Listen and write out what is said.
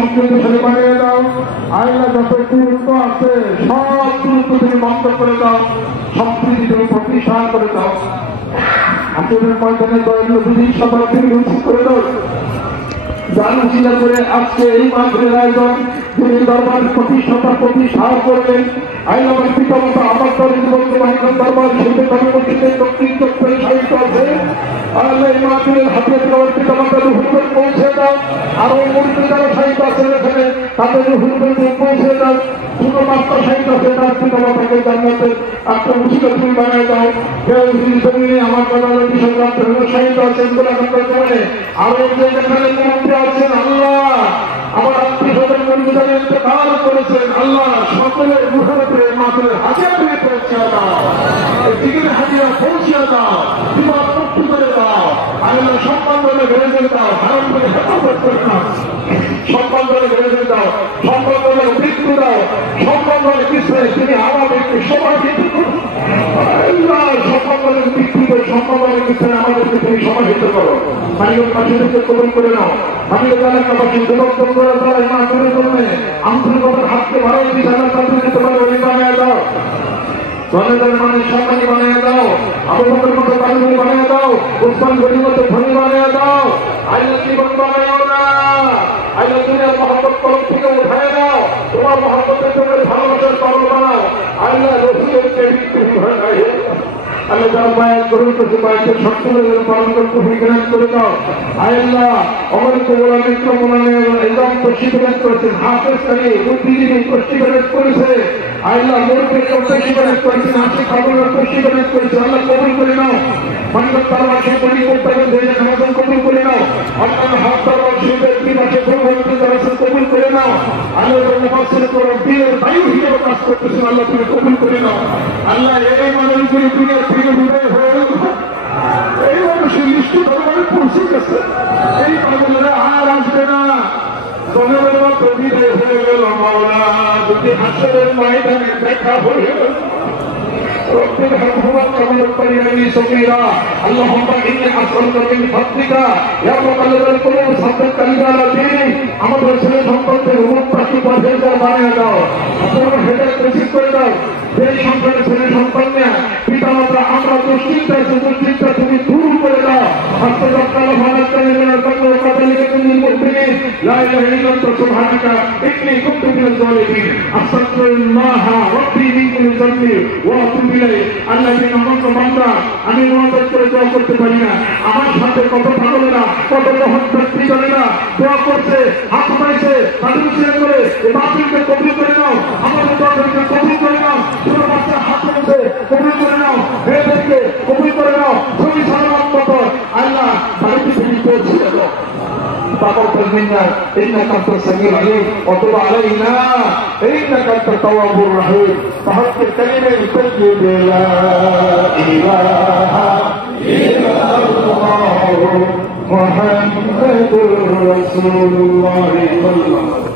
সমৃদ্ধশালী বানিয়ে দাও। আল্লাহ যত দূরত্ব আছে সব দূরত্ব তুমি বন্ধ করে দাও, সম্প্রীতি তুমি প্রতিষ্ঠা করে দাও। আসরের ময়দানে দয়াল নবী সবার তুমি উচিত করে দাও। জানু চিন্তা করে আজকে এই মাহফিলের আয়োজন যিনি দরবার প্রতিষ্ঠা করলেন, আল্লাহ আমার পিতামাতা আমার দরবার শিল্পে কর্মসূচিতে দক্ষিণ দক্ষিণ সাহিত্য আছে। আল্লাহ এই মাহফিলের হাতে আমার পিতামাতা রুহুল পৌঁছে দাও। আরো মুরগি যারা সাহিত্য আছে এখানে তাদের রুহুল পৌঁছে দাও। পুরো মাত্রা সাহিত্য আছে তার পিতামাতাকে জান্নাতের একটা মুশকিল তুমি বানিয়ে দাও। কেউ জমিনে আমার বানানোর বিষয় সাহিত্য আছেন বলে আপনার জমিনে আরো যে যেখানে মন্ত্রী আছেন আল্লাহ আমার আত্মীয় স্বজন বন্ধুদের ইন্তেকাল করেছেন আল্লাহ সকলের মুখে মাথের হাজিরা দিয়ে পৌঁছে দাও, টিকিটের হাজিরা পৌঁছে দাও, বিবাদ মুক্তি করে দাও। আল্লাহ সম্মান করে বেড়ে দাও, হারাম করে হেফাজত করে দাও, সম্মান করে বেড়ে দাও, সম্মান করে মৃত্যু দাও, সম্মান করে পিছনে তুমি আমাদেরকে সবাইকে সম্মান করে মৃত্যু করে সম্মান করে পিছনে আমাদেরকে তুমি সমাহিত করো। মালিক পাশে কবল করে নাও। আমি এলাকাবাসী বিভক্ত করে তারা মা করে করবে আন্তরিকতার হাতকে ভালো বিশাল তাদেরকে তোমার ওই বানিয়ে দাও, জনগণের মানুষ সম্মানী বানিয়ে দাও, আবু বকর মতো বাড়ি বানিয়ে দাও, উসমান গনির মতো ধনী বানিয়ে দাও। আল্লাহ জীবন বানাও না, আল্লাহ দুনিয়ার মহব্বত কলম থেকে উঠায় দাও, তোমার মহব্বতের জন্য ভালোবাসার কলম বানাও। আল্লাহ রসুলের আল্লাহ যারা বায়াত গ্রহণ করছে বায়াতের শর্তগুলো পালন করতে বিজ্ঞান করে দাও। আল্লাহ অমরিত গোলামিত্র মোলামে একদম প্রশিক্ষণ করেছেন, হাফেজ কালী বুদ্ধিজীবী প্রশিক্ষণ করেছে। আল্লাহ মোরকে প্রশিক্ষণ করেছেন, আশিক খাবার প্রশিক্ষণ করেছে। আল্লাহ কবুল করে নাও। মানব তার মাসে কবি করতে হবে কবুল করে নাও। অন্যান্য হাফতার শিল্পের কি মাসে প্রবন্ধ যারা কবুল করে নাও। আল্লাহ মুফাসসির করে বীরের বায়ু হিসেবে কাজ করতেছেন, আল্লাহ তুমি কবুল করে নাও। আল্লাহ এই মানুষগুলি দুনিয়া থেকে বিদায় হয়ে এই মানুষের লিস্ট দরবারে পৌঁছে গেছে, এই মানুষেরা আর আসবে না। জনগণের মতো বিদায় হয়ে গেল মাওলা, যদি হাসরের ময়দানে দেখা হয়ে رب ارحمهما كما ربياني صغيرا اللهم اني اسالك من فضلك يا مقلب القلوب ثبت قلبي على دينك আমাদের ছেলে সম্পর্কে উম্মতকে পরিষ্কার বানিয়ে দাও, আপনারা হেদায়েত নসিব করে দাও। এই সম্পর্কে ছেলে সম্পর্কে পিতামাতা আমরা দুশ্চিন্তা তুমি দূর করে দাও। হাসপাতাল ভালো করে কাতালিকে তুমি মুক্তিনি লা ইলাহা ইল্লা আনতা সুবহানাকা ইন্নী কুনতু মিনাজ জালিমিন আস্তাগফিরুল্লাহ রাব্বি মিন কুল্লি যামবি ওয়া আতুবু ইলাইহি। আল্লাহ বিন আমত বান্দা আমি মুনাজাত করে দোয়া করতে পারি না, আমার সাথে কত পাগলেরা কত মহৎ ব্যক্তি জানেনা দোয়া করছে, হাত উঠাইছে, তাদের উচিত করে এই বাতিলকে কবুল করে নাও, আমাদের দোয়াকে কবুল করে নাও। ছোট বাচ্চা হাত উঠছে কবুল করে নাও, মেয়েদেরকে কবুল করে নাও, সবই সালামত মতো আল্লাহ বাড়িতে তুমি পৌঁছে দাও। تقبل منا انك انت السميع العليم وتب علينا انك انت التواب الرحيم. فحق الكلمه الطيب لا اله الا الله محمد رسول الله صلى الله عليه وسلم.